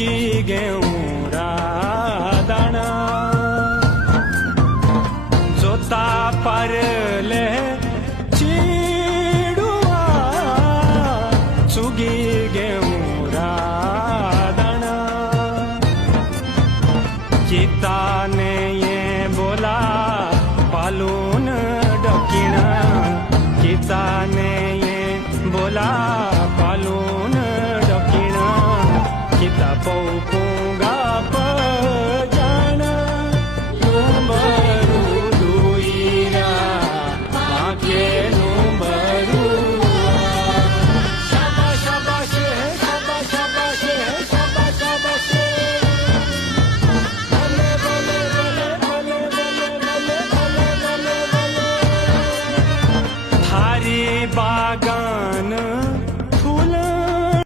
चुगी गेऊरा दाणा जोता पारले चीडुआ चुगी गेऊरा दाणा गीता ने ये बोला पालून डकीणा गीता ने ये बोला पालून डकीणा गीता पौपूंगा पजाना नुंबरू दुईरा माके नुंबरू शाबाश शाबाश शाबाश शाबाश शाबाश शाबाश भले भले भले भले भले भले भले भले थारी बागान